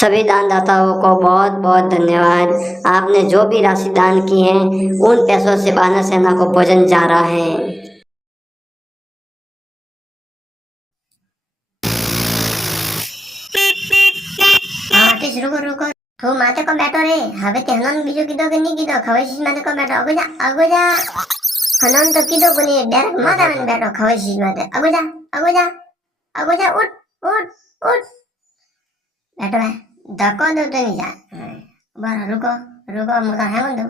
सभी दानदाताओं को बहुत बहुत धन्यवाद। आपने जो भी राशि दान की है उन पैसों से वानर सेना को भोजन जा रहा है। आर्टिस्ट रुको रुको तो माते को बैठो रे हवे ते हनन बीजो कीधो के नहीं कीधो खवेशीश माते को बैठो अगोजा हनन तो कीधो कोनी डायरेक्ट माता में बैठो खवेशीश माते अगोजा अगोजा अगोजा उठ उठ उठ बैठो है धक्को दो तो नहीं जा बस रुको रुको मुदा है दो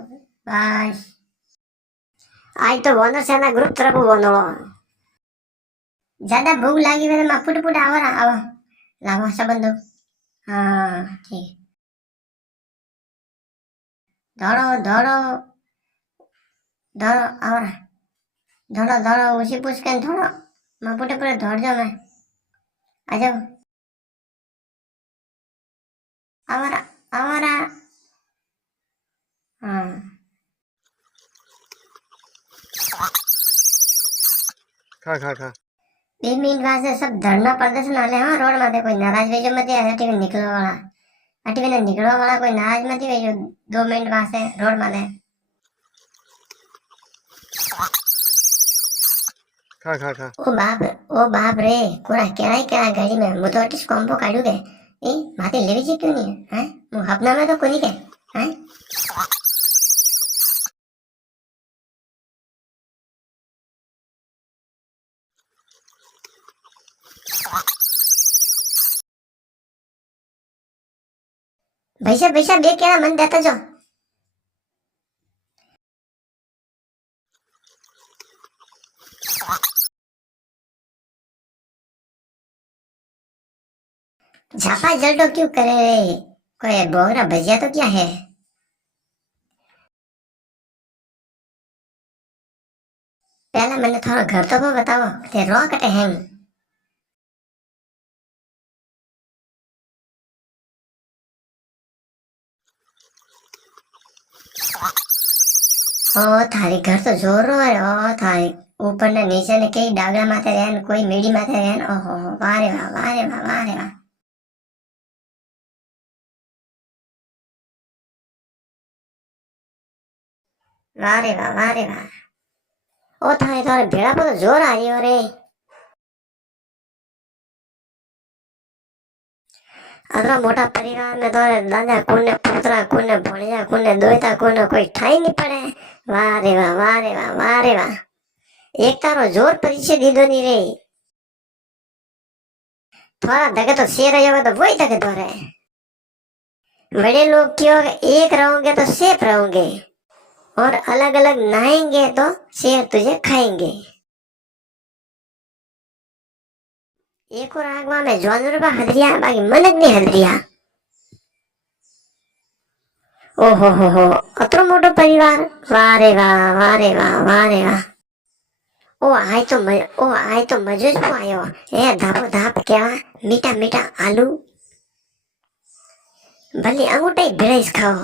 बस आज तो वानर सेना ग्रुप तरफ बोलो ज्यादा भूख लगी मेरे मां फुट फुट आवा आवा लावा सबंदो हाँ ठीक दौड़ो दौड़ो दौड़ो और दौड़ो दौड़ो उसी पूछ के दौड़ो मैं पूरे पूरे दौड़ जाओ मैं आ जाओ आवारा आवारा हाँ खा खा खा 2 मिनट बाद से सब धरना प्रदर्शन वाले हाँ रोड माते कोई नाराज भेजो मत यार टीवी निकलो वाला टीवी ने निकलो वाला कोई नाराज मत भेजो 2 मिनट बाद से रोड माते खा खा खा ओ बाप रे कोड़ा क्या गाड़ी में मु तो अटिस कॉम्बो काढू के ए माते लेवी जी क्यों नहीं है मु अपना में तो कोनी के हैं भैसा बे क्या मन देता जो झापा जल्दो क्यों करे रे कोई बोगरा भजिया तो क्या है पहले मैंने थोड़ा घर तो वो बताओ ते रो कटे हैं ओ थारी घर तो जोर रो है ओ थारी ऊपर ने नीचे ने कई डागला माथे रहन कोई मीडी माथे रहन ओहो वाह रे वाह वाह रे वाह वाह रे वाह वाह रे वाह वाह रे वाह ओ थारी थारे भेड़ा पर तो जोर आ रही हो रे अतरा मोटा परिवार में तो दादा कोने पुत्रा कोने भणिया कोने दोयता कोने कोई ठाई नहीं पड़े वाह रे वाह वाह रे वाह वाह रे वाह एक तारो जोर परिचय दीदो नहीं रे थोड़ा धके तो शेर होगा तो वही धके दो रहे बड़े लोग क्यों एक रहोगे तो सेफ रहोगे और अलग अलग नहाएंगे तो शेर तुझे खाएंगे एक और आगवा में जानवर बा हदरिया बाकी मनक नहीं हदरिया ओहो हो अतरो मोटो परिवार वाह रे वाह वाह रे वाह वाह रे वाह ओ आय तो मजो ज आयो ए धापो धाप क्या मीठा मीठा आलू भले अंगूठा ही भेड़ेस खाओ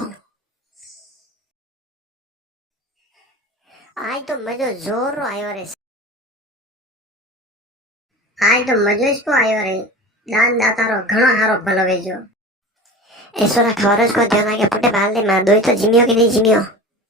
आज तो मजो जोर आयो रे आज तो मजो इसको आयो रे दान दातारो घणो हारो भलो वेजो ऐसोरा खबरज को ध्यान आगे पुटे बाल दे मार दो तो जिमियो के नहीं जिमियो